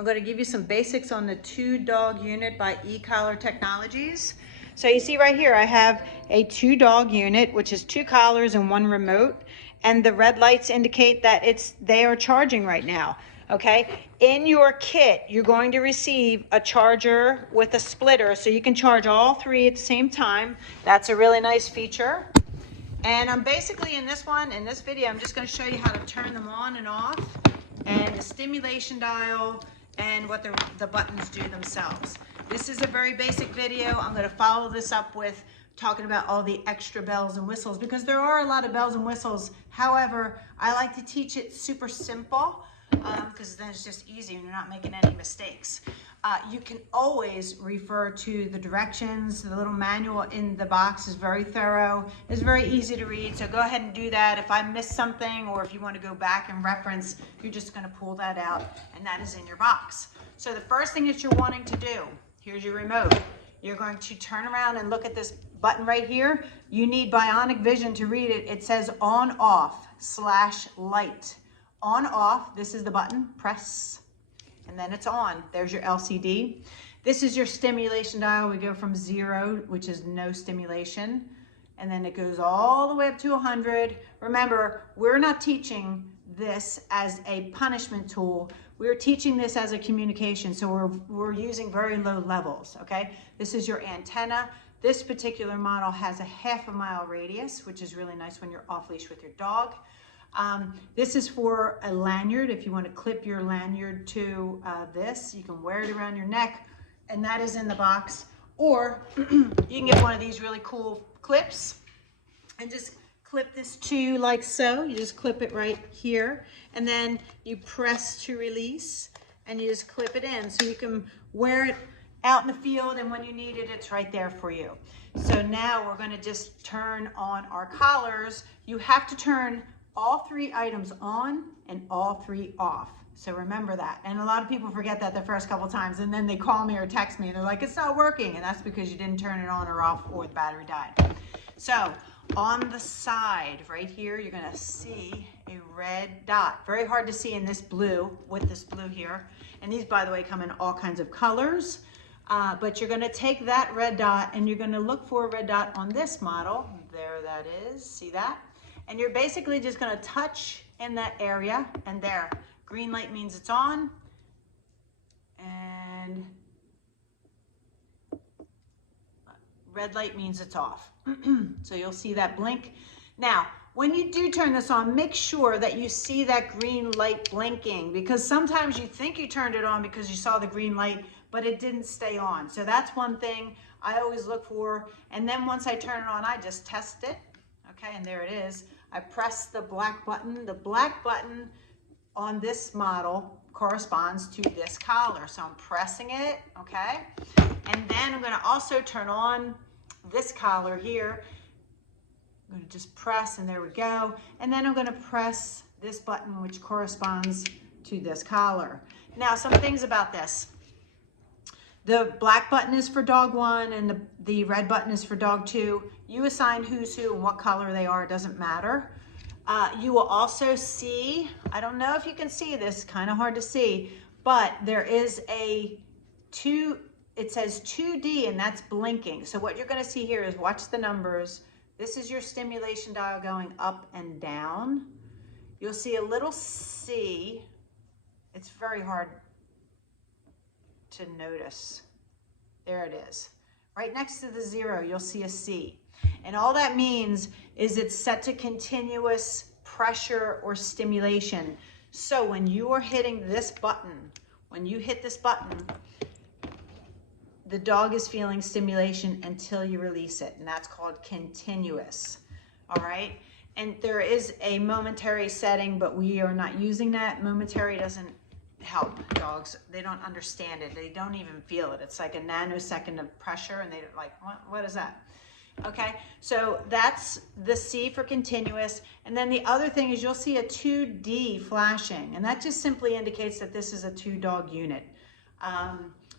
I'm going to give you some basics on the 2-dog unit by Ecollar Technologies. So you see right here, I have a 2-dog unit, which is 2 collars and 1 remote. And the red lights indicate that they are charging right now. Okay. In your kit, you're going to receive a charger with a splitter, so you can charge all 3 at the same time. That's a really nice feature. And I'm basically in this video, I'm just going to show you how to turn them on and off, and the stimulation dial, and what the buttons do themselves. This is a very basic video. I'm going to follow this up with talking about all the extra bells and whistles, because there are a lot of bells and whistles. However, I like to teach it super simple, because then it's just easy and you're not making any mistakes. You can always refer to the directions. The little manual in the box is very thorough. It's very easy to read, so go ahead and do that. If I missed something, or if you want to go back and reference, you're just going to pull that out, and that is in your box. So the first thing that you're wanting to do, here's your remote. You're going to turn around and look at this button right here. You need bionic vision to read it. It says on off / light. On off, this is the button, press, and then it's on. There's your LCD. This is your stimulation dial. We go from 0, which is no stimulation, and then it goes all the way up to 100. Remember, we're not teaching this as a punishment tool. We're teaching this as a communication, so we're using very low levels, okay? This is your antenna. This particular model has a 1/2 mile radius, which is really nice when you're off leash with your dog. This is for a lanyard. If you want to clip your lanyard to this, you can wear it around your neck, and that is in the box. Or you can get one of these really cool clips and just clip this to like so. You just clip it right here, and then you press to release, and you just clip it in, so you can wear it out in the field, and when you need it, it's right there for you. So now we're going to just turn on our collars. You have to turn all 3 items on and all 3 off. So remember that. And a lot of people forget that the first couple times, and then they call me or text me and they're like, it's not working. And that's because you didn't turn it on or off, or the battery died. So on the side right here, you're gonna see a red dot. Very hard to see in this blue, with this blue here. And these, by the way, come in all kinds of colors. But you're gonna take that red dot and you're gonna look for a red dot on this model. There that is, see that? And you're basically just going to touch in that area, and there. Green light means it's on, and red light means it's off. So you'll see that blink. Now, when you do turn this on, make sure that you see that green light blinking, because sometimes you think you turned it on because you saw the green light, but it didn't stay on. So that's one thing I always look for. And then once I turn it on, I just test it. Okay, and there it is. I press the black button. The black button on this model corresponds to this collar. So I'm pressing it, okay? And then I'm gonna also turn on this collar here. I'm gonna just press, and there we go. And then I'm gonna press this button, which corresponds to this collar. Now, some things about this. The black button is for dog 1, and the red button is for dog 2. You assign who's who and what color they are, it doesn't matter. You will also see, I don't know if you can see this, kind of hard to see, but there is it says 2D, and that's blinking. So what you're gonna see here is, watch the numbers. This is your stimulation dial going up and down. You'll see a little C. It's very hard to notice. There it is. Right next to the 0, you'll see a C. And all that means is it's set to continuous pressure or stimulation. So when you are hitting this button, when you hit this button, the dog is feeling stimulation until you release it, and that's called continuous. All right? And there is a momentary setting, but we are not using that. Momentary doesn't help dogs. They don't understand it. They don't even feel it. It's like a nanosecond of pressure, and they're like, what is that? Okay, so that's the C for continuous. And then the other thing is, you'll see a 2D flashing, and that just simply indicates that this is a 2-dog unit.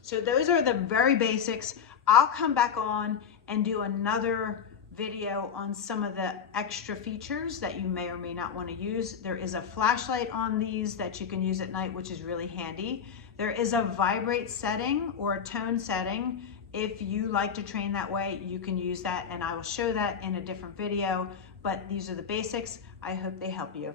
So those are the very basics. I'll come back on and do another video on some of the extra features that you may or may not want to use. There is a flashlight on these that you can use at night, which is really handy. There is a vibrate setting or a tone setting. If you like to train that way, you can use that, and I will show that in a different video, but these are the basics. I hope they help you.